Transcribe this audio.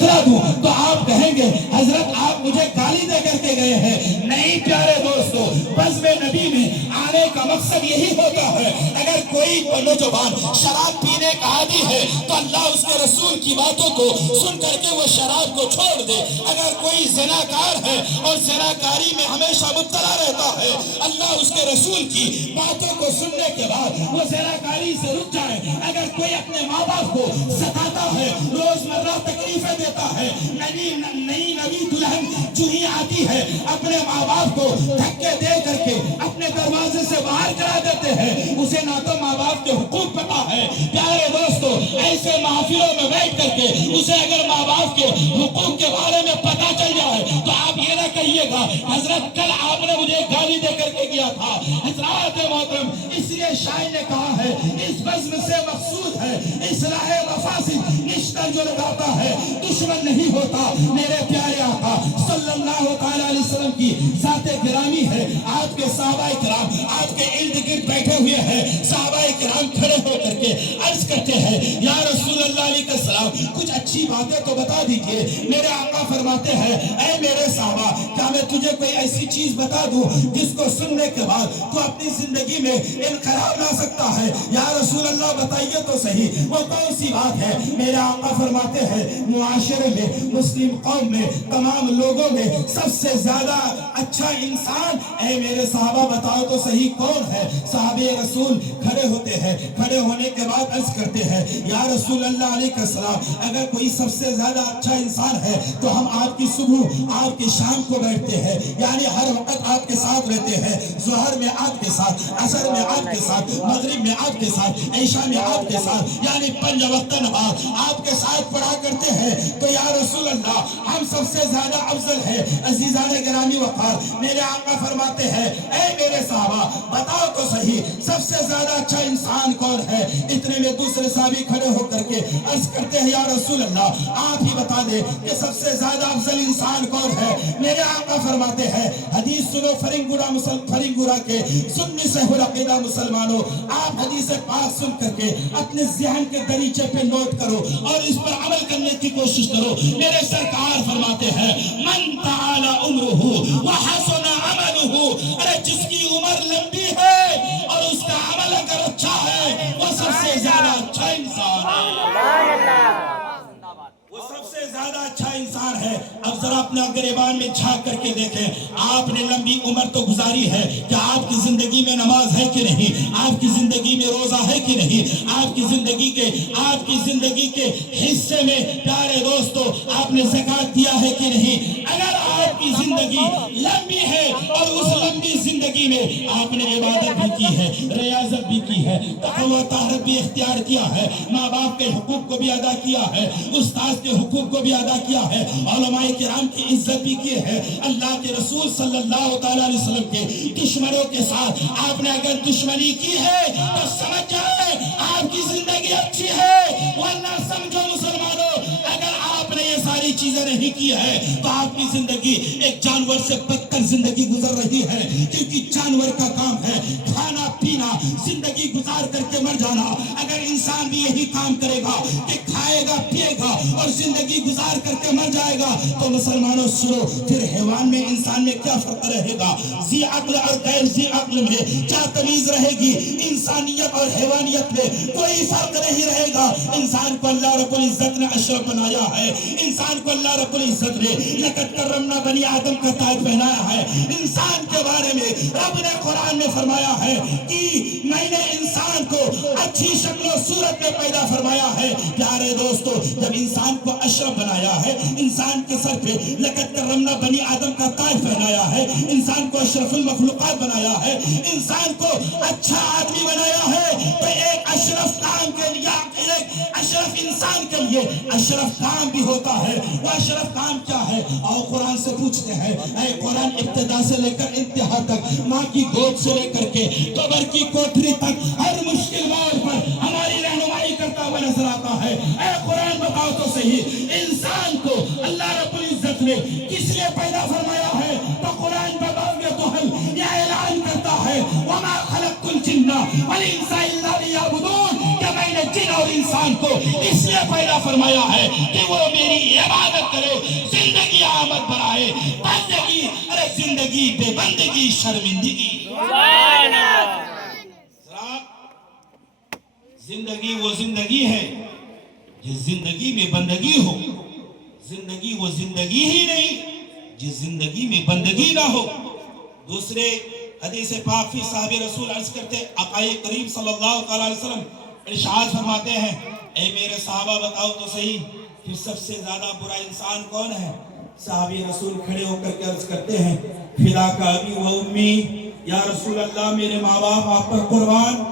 بتلا دوں تو آپ کہیں گے حضرت آپ مجھے گالی دے کر کے گئے ہیں۔ نہیں پیارے دوستو، بزم نبی میں آنے کا مقصد یہی ہوتا ہے، اگر کوئی نوجوان شراب پینے کا عادی ہے تو اللہ اس کے رسول کی باتوں کو سن کر کے وہ شراب کو چھوڑ دے۔ اگر کوئی زناکار ہے اور زناکاری میں ہمیشہ مبتلا رہتا ہے، اللہ اس کے رسول کی باتوں کو سننے کے بعد وہ زناکاری سے رک جائے۔ اگر کوئی اپنے ماں باپ کو ستاتا ہے، روزمرہ تکلیفیں دیتا ہے، نئی نوی دلہن جو ہی آتی ہے اپنے ماں باپ کو دھکے دے کر کے اپنے دروازے سے باہر کرا دیتے ہیں، اسے نہ تو ماں باپ کے حقوق پتا ہے۔ پیارے دوستو، ایسے محفلوں میں بیٹھ کر کے اسے اگر ماں باپ کے حقوق کے بارے میں پتا چل جائے تو آپ یہ نہ کہیے گا حضرت کل آپ نے مجھے گالی دے کر کے گیا تھا۔ حضرات محترم، اس لیے شاعر نے کہا ہے اس بزم سے مقصود ہے اصلاح مفاسد، نشتر جو لگاتا ہے دشمن نہیں ہوتا۔ میرے پیارے آقا صلی اللہ تعالی علیہ وسلم کی ذات گرامی ہے، آپ کے صحابہ کرام آپ کے ارد گرد بیٹھے ہوئے ہیں، صحابہ کرام کھڑے ہو کر کے عرض کرتے ہیں یا رسول اللہ علیہ السلام کچھ اچھی باتیں تو بتا دیجئے۔ میرے آقا فرماتے ہیں اے میرے صحابہ، کیا میں تجھے کوئی ایسی چیز بتا دوں جس کو سننے کے بعد تو اپنی زندگی میں انقلاب لا سکتا ہے؟ یا رسول اللہ بتائیے تو صحیح، وہ کون سی بات ہے؟ میرے آقا فرماتے ہیں معاشرے میں، مسلم قوم میں، تمام لوگوں میں سب سے زیادہ اچھا انسان، اے میرے صحابہ بتاؤ تو صحیح کون ہے؟ صحابہ رسول کھڑے ہوتے ہیں، کھڑے ہونے کے بعد عرض کرتے ہیں یا رسول اللہ علیہ السلام، اگر کوئی سب سے زیادہ اچھا انسان ہے تو ہم آپ کی صبح آپ کی شام کو بیٹھتے ہیں، یعنی ہر وقت آپ کے ساتھ رہتے ہیں، ظہر میں آپ کے ساتھ، عصر میں آپ کے ساتھ، مغرب میں آپ کے ساتھ، عشاء میں آپ کے ساتھ، یعنی 5 وقت نماز آپ کے ساتھ پڑھا کرتے ہیں۔ تو یا رسول اللہ ہم سب سے زیادہ افضل ہے۔ عزیزان گرامی وقار، میرے آقا فرماتے ہیں اے میرے صحابہ بتاؤ تو صحیح سب سے زیادہ اچھا انسان کون ہے؟ اتنے میں دوسرے صحابی کھڑے ہو کر کے عرض کرتے ہیں یا رسول اللہ آپ ہی بتا دیں کہ سب سے زیادہ افضل انسان کون ہے؟ میرے آقا فرماتے ہیں حدیث سنو فرنگورا کے سنی صحیح العقیدہ مسلمانوں، آپ حدیث پاک سن کر کے اپنے ذہن کے دریچے پہ نوٹ کرو اور اس پر عمل کرنے کی کوشش کرو۔ میرے سرکار فرماتے ہیں من تعالی عمرہ وحسن عملہ، ارے جس کی عمر لمبی ہے اور اس کا عمل اگر اچھا ہے وہ سب سے زیادہ اچھا انسان ہے، وہ سب سے زیادہ اچھا انسان ہے۔ اب ذرا اپنا گریبان میں جھانک کر کے دیکھیں، آپ نے لمبی عمر تو گزاری ہے، کیا آپ کی زندگی میں نماز ہے کہ نہیں؟ آپ کی زندگی میں روزہ ہے کہ نہیں؟ آپ کی زندگی کے حصے میں پیارے دوستو آپ نے زکوٰۃ دیا ہے کہ نہیں؟ اگر آپ کی زندگی لمبی ہے اور اس لمبی زندگی میں آپ نے عبادت بھی کی ہے، ریاضت بھی کی ہے، تقوی و طہارت بھی اختیار کیا ہے، ماں باپ کے حقوق کو بھی ادا کیا ہے، استاد کے حقوق کو بھی ادا کیا ہے، علماء کرام کی عزت بھی کی ہے، اللہ کے رسول صلی اللہ تعالی علیہ وسلم کے دشمنوں کے ساتھ آپ نے اگر دشمنی کی ہے تو سمجھ جائے آپ کی زندگی اچھی ہے، ورنہ سمجھو مسلمانوں اگر آپ نے یہ ساری چیزیں نہیں کی ہے تو آپ کی زندگی ایک جانور سے بدتر زندگی گزر رہی ہے، کیونکہ جانور کا کام ہے کھانا پینا، زندگی گزار کر کے مر جانا۔ اگر انسان بھی یہی کام کرے گا کہ کھائے گا پیے گا اور زندگی گزار کر کے مر جائے گا تو مسلمانوں سنو پھر حیوان میں انسان میں کیا فرق رہے گا؟ ذی عقل اور غیر ذی عقل میں کیا تمیز رہے گی؟ انسانیت اور حیوانیت میں کوئی فرق نہیں رہے گا۔ انسان کو اللہ رب العزت نے اشرف بنایا ہے، انسان کو اللہ رب العزت نے لقد کرمنا بنی آدم کا تاج پہنایا ہے۔ انسان کے بارے میں رب نے قرآن میں فرمایا ہے کہ میں نے انسان کو اچھی شکل و صورت میں پیدا فرمایا ہے۔ پیارے دوستو جب انسان کو اشرف بنایا ہے، انسان کے سر پہ لقد کرمنا بنی آدم کا تاج پہنایا ہے، انسان کو اشرف المخلوقات بنایا ہے، انسان کو اچھا آدمی بنایا ہے، تو ایک اشرف کام کے لیے، ایک اشرف انسان کے لیے اشرف کام بھی ہوتا ہے۔ وہ اشرف کام کیا ہے؟ اور قرآن سے پوچھتے ہیں اے قرآن ابتدا سے لے کر انتہا تک، ماں کی گود سے لے کر کے قبر کی کوٹری تک ہر مشکل موڑ پر ہماری رہنمائی کرتا ہوا نظر آتا ہے۔ اے قرآن بتاؤ تو صحیح انسان کو اللہ رب العزت نے کس لیے پیدا فرمایا ہے؟ تو قرآن یہ اعلان کرتا ہے وَمَا خَلَقْتُ الْجِنَّ وَالْإِنسَ إِلَّا لِيَعْبُدُونَ، کہ میں نے جن اور انسان کو اس لیے پیدا فرمایا ہے کہ وہ میری عبادت عبادت کرے, زندگی آمد برائے, بندگی ارے زندگی بے بندگی شرمندگی. زندگی وہ زندگی ہے جس زندگی میں بندگی ہو, زندگی وہ زندگی ہی نہیں جس زندگی میں بندگی نہ ہو. دوسرے حدیث پاک فی صحابی رسول عرض کرتے, آقا کریم صلی اللہ علیہ وسلم ارشاد فرماتے ہیں, اے میرے صحابہ بتاؤ تو صحیح کہ سب سے زیادہ برا انسان کون ہے؟ صحابی رسول کھڑے ہو کر کے عرض کرتے ہیں, فداک ابی و امی, یا رسول اللہ میرے ماں باپ آپ پر قربان,